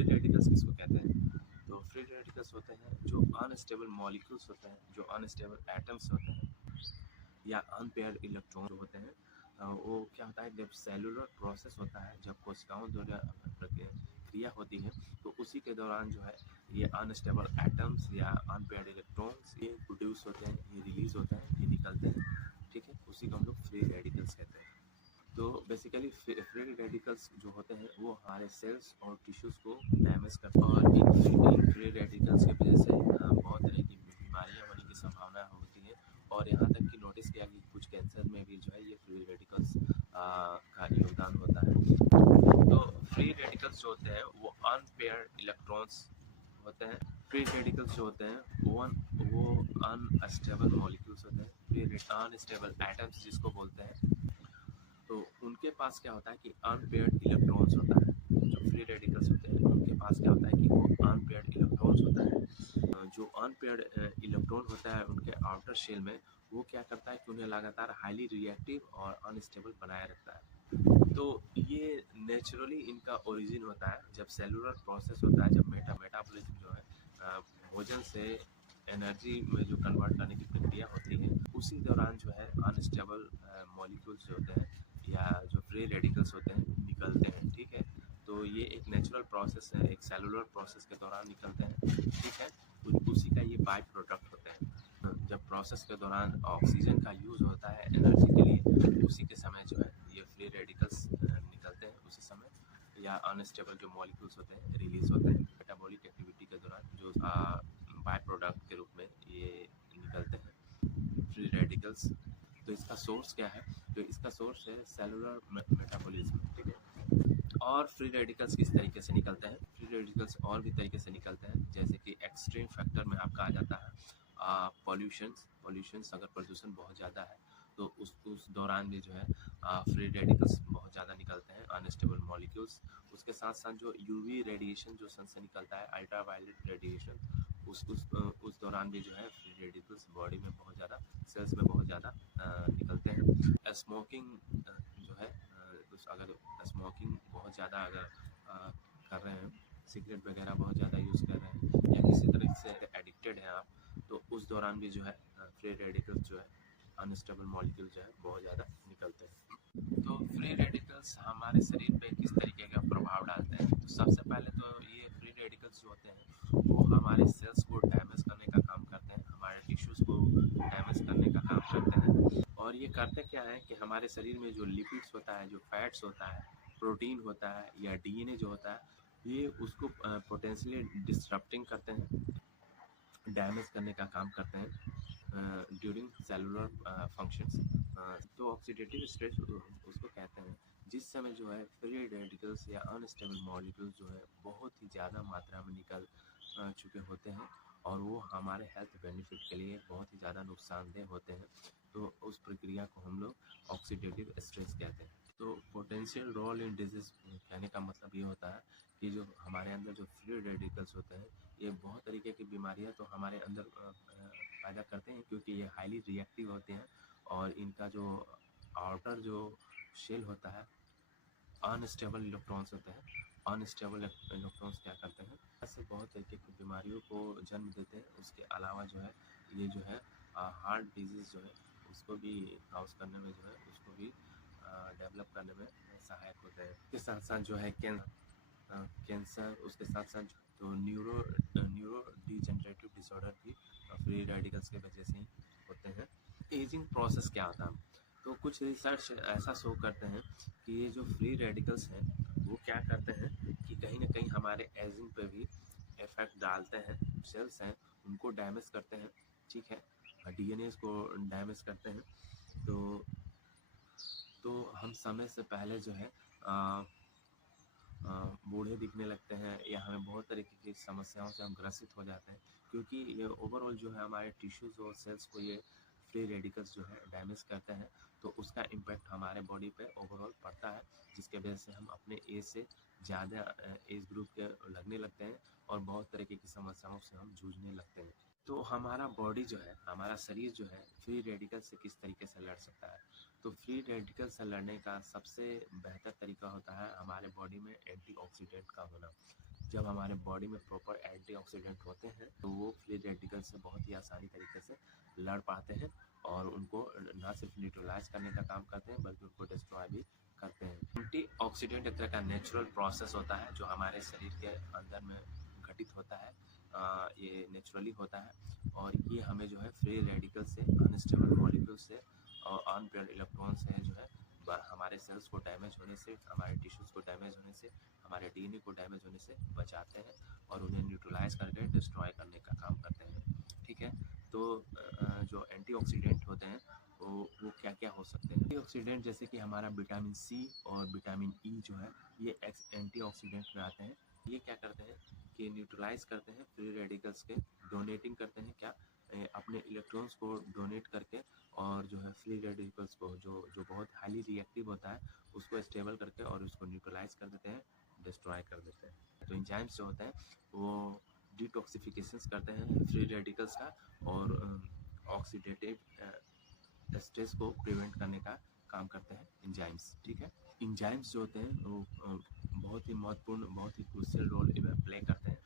Free radicals किसको कहते हैं? तो फ्री रेडिकल्स होते हैं जो अनस्टेबल मॉलिक्यूल्स होते हैं, जो अनस्टेबल एटम्स होते हैं या अनपेयर्ड इलेक्ट्रॉन होते हैं। वो क्या होता है, जब सेलुलर प्रोसेस होता है, जब कोशिकाओं द्वारा क्रिया होती है, तो उसी के दौरान जो है ये अनस्टेबल एटम्स या अनपेयर्ड इलेक्ट्रॉन्स ये प्रोड्यूस होते हैं, ये रिलीज होते हैं, ये निकलते हैं। ठीक है, उसी को हम लोग फ्री रेडिकल्स कहते हैं। तो बेसिकली फ्री रेडिकल्स जो होते हैं वो हमारे सेल्स और टिश्यूज़ को डैमेज करते हैं, और इन फ्री रेडिकल्स की वजह से बहुत तरह की बीमारियां होने की संभावना होती है। और यहाँ तक कि नोटिस किया कि कुछ कैंसर में भी जो है ये फ्री रेडिकल्स का योगदान होता है। तो फ्री रेडिकल्स जो होते हैं वो अनपेयर्ड इलेक्ट्रॉन्स होते हैं। फ्री रेडिकल्स जो होते हैं वो अनस्टेबल मॉलिक्यूल्स होते हैं, फ्री अनस्टेबल एटम्स जिसको बोलते हैं। तो उनके पास क्या होता है कि अनपेयर्ड इलेक्ट्रॉन्स होता है। जो फ्री रेडिकल्स होते हैं उनके पास क्या होता है कि वो अनपेयर्ड इलेक्ट्रॉन्स होता है। जो अनपेयर्ड इलेक्ट्रॉन होता है उनके आउटर शेल में, वो क्या करता है कि उन्हें लगातार हाईली रिएक्टिव और अनस्टेबल बनाए रखता है। तो ये नेचुरली इनका ओरिजिन होता है जब सेलुलर प्रोसेस होता है, जब मेटाबॉलिज्म जो है भोजन से एनर्जी में जो कन्वर्ट करने की प्रक्रिया होती है, उसी दौरान जो है अनस्टेबल मॉलिक्यूल्स जो होते हैं या जो फ्री रेडिकल्स होते हैं निकलते हैं। ठीक है, तो ये एक नेचुरल प्रोसेस है, एक सेलुलर प्रोसेस के दौरान निकलते हैं। ठीक है, उसी का ये बाय प्रोडक्ट होते हैं। जब प्रोसेस के दौरान ऑक्सीजन का यूज़ होता है एनर्जी के लिए, उसी के समय जो है ये फ्री रेडिकल्स निकलते हैं उसी समय, या अनस्टेबल जो मॉलिक्यूल्स होते हैं रिलीज होते हैं मेटाबॉलिक एक्टिविटी के दौरान, जो बाय प्रोडक्ट के रूप में ये निकलते हैं फ्री रेडिकल्स। तो इसका सोर्स क्या है? तो इसका सोर्स है सेलुलर मेटाबॉलिज्म। ठीक है, और फ्री रेडिकल्स किस तरीके से निकलते हैं? फ्री रेडिकल्स और भी तरीके से निकलते हैं, जैसे कि एक्सट्रीम फैक्टर में आपका आ जाता है पॉल्यूशन। अगर प्रदूषण बहुत ज़्यादा है तो उस दौरान भी जो है फ्री रेडिकल्स बहुत ज़्यादा निकलते हैं, अनस्टेबल मॉलिक्यूल्स। उसके साथ साथ जो यूवी रेडिएशन जो सन से निकलता है, अल्ट्रावायलेट रेडिएशन, उस दौरान भी जो है फ्री रेडिकल्स बॉडी में बहुत ज़्यादा, सेल्स में बहुत ज़्यादा निकलते हैं। स्मोकिंग जो है, अगर स्मोकिंग बहुत ज़्यादा अगर कर रहे हैं, सिगरेट वगैरह बहुत ज़्यादा यूज़ कर रहे हैं, या किसी तरह से एडिक्टेड हैं आप, तो उस दौरान भी जो है फ्री रेडिकल्स जो है, अनस्टेबल मॉलिक्यूल जो है बहुत ज़्यादा निकलते हैं। तो फ्री रेडिकल्स हमारे शरीर पे किस तरीके का प्रभाव डालते हैं? तो सबसे पहले तो ये फ्री रेडिकल्स जो होते हैं वो हमारे सेल्स को डैमेज करने का काम करते हैं, हमारे टिश्यूज़ को डैमेज करने का काम करते हैं। और ये करते क्या है कि हमारे शरीर में जो लिपिड्स होता है, जो फैट्स होता है, प्रोटीन होता है या डीएनए जो होता है, ये उसको पोटेंशियली डिस्टरप्टिंग करते हैं, डैमेज करने का काम करते हैं ड्यूरिंग सेलुलर फंक्शंस। तो ऑक्सीडेटिव स्ट्रेस उसको कहते हैं, जिस समय जो है फ्री रेडिकल्स या अनस्टेबल मॉलिक्यूल्स जो है बहुत ही ज़्यादा मात्रा में निकल चुके होते हैं, और वो हमारे हेल्थ बेनिफिट के लिए बहुत ही ज़्यादा नुकसानदेह होते हैं। तो उस प्रक्रिया को हम लोग ऑक्सीडेटिव स्ट्रेस कहते हैं। तो पोटेंशियल रोल इन डिजीज कहने का मतलब ये होता है कि जो हमारे अंदर जो फ्री रेडिकल्स होते हैं, ये बहुत तरीके की बीमारियां तो हमारे अंदर पैदा करते हैं, क्योंकि ये हाईली रिएक्टिव होते हैं, और इनका जो आउटर जो शेल होता है, अनस्टेबल इलेक्ट्रॉन्स होते हैं। अनस्टेबल इलेक्ट्रॉन्स क्या करते हैं, ऐसे बहुत तरीके की बीमारियों को जन्म देते हैं। उसके अलावा जो है ये जो है हार्ट डिजीज़ जो है उसको भी काउज करने में जो है, उसको भी डेवलप करने में सहायक होते हैं। इसके साथ साथ जो है कैंसर, उसके साथ साथ तो न्यूरो डिजेनरेटिव डिसऑर्डर भी फ्री रेडिकल्स के वजह से ही होते हैं। एजिंग प्रोसेस क्या होता है? तो कुछ रिसर्च ऐसा शो करते हैं कि ये जो फ्री रेडिकल्स हैं वो क्या करते हैं कि कहीं ना कहीं हमारे एजिंग पे भी इफेक्ट डालते हैं। सेल्स हैं उनको डैमेज करते हैं। ठीक है, डीएनए को डैमेज करते हैं। तो हम समय से पहले जो है बूढ़े दिखने लगते हैं, या हमें बहुत तरीके की समस्याओं से हम ग्रसित हो जाते हैं, क्योंकि ये ओवरऑल जो है हमारे टिश्यूज़ और सेल्स को ये फ्री रेडिकल्स जो है डैमेज करते हैं। तो उसका इम्पैक्ट हमारे बॉडी पे ओवरऑल पड़ता है, जिसके वजह से हम अपने एज से ज़्यादा एज ग्रुप के लगने लगते हैं, और बहुत तरीके की समस्याओं से हम जूझने लगते हैं। तो हमारा बॉडी जो है, हमारा शरीर जो है फ्री रेडिकल से किस तरीके से लड़ सकता है? तो फ्री रेडिकल से लड़ने का सबसे बेहतर तरीका होता है हमारे बॉडी में एंटीऑक्सीडेंट का होना। जब हमारे बॉडी में प्रॉपर एंटीऑक्सीडेंट होते हैं तो वो फ्री रेडिकल से बहुत ही आसानी तरीके से लड़ पाते हैं और उनको ना सिर्फ न्यूट्रलाइज करने का काम करते हैं बल्कि उनको डिस्ट्रॉय भी करते हैं। एंटीऑक्सीडेंट एक तरह का नेचुरल प्रोसेस होता है जो हमारे शरीर के अंदर में घटित होता है। ये नेचुरली होता है और ये हमें जो है फ्री रेडिकल से, अनस्टेबल मॉलिक्यूल से और अनपेयर्ड इलेक्ट्रॉन से जो है हमारे सेल्स को डैमेज होने से, हमारे टिश्यूज़ को डैमेज होने से, हमारे डीएनए को डैमेज होने से बचाते हैं और उन्हें न्यूट्रलाइज करके डिस्ट्रॉय करने का काम करते हैं। ठीक है, तो जो एंटीऑक्सीडेंट होते हैं वो क्या क्या हो सकते हैं। एंटीऑक्सीडेंट जैसे कि हमारा विटामिन सी और विटामिन ई जो है ये एंटीऑक्सीडेंट में आते हैं। ये क्या करते हैं कि न्यूट्रलाइज करते हैं फ्री रेडिकल्स के, डोनेटिंग करते हैं क्या अपने इलेक्ट्रॉन्स को डोनेट करके और जो है फ्री रेडिकल्स को जो बहुत हाईली रिएक्टिव होता है उसको स्टेबल करके और उसको न्यूट्रलाइज कर देते हैं, डिस्ट्रॉय कर देते हैं। तो एंजाइम्स जो होते हैं वो डिटॉक्सिफिकेशंस करते हैं फ्री रेडिकल्स का और ऑक्सीडेटिव स्ट्रेस को प्रिवेंट करने का काम करते हैं एंजाइम्स। ठीक है, एंजाइम्स जो होते हैं वो बहुत ही महत्वपूर्ण, बहुत ही क्रूशियल रोल प्ले करते हैं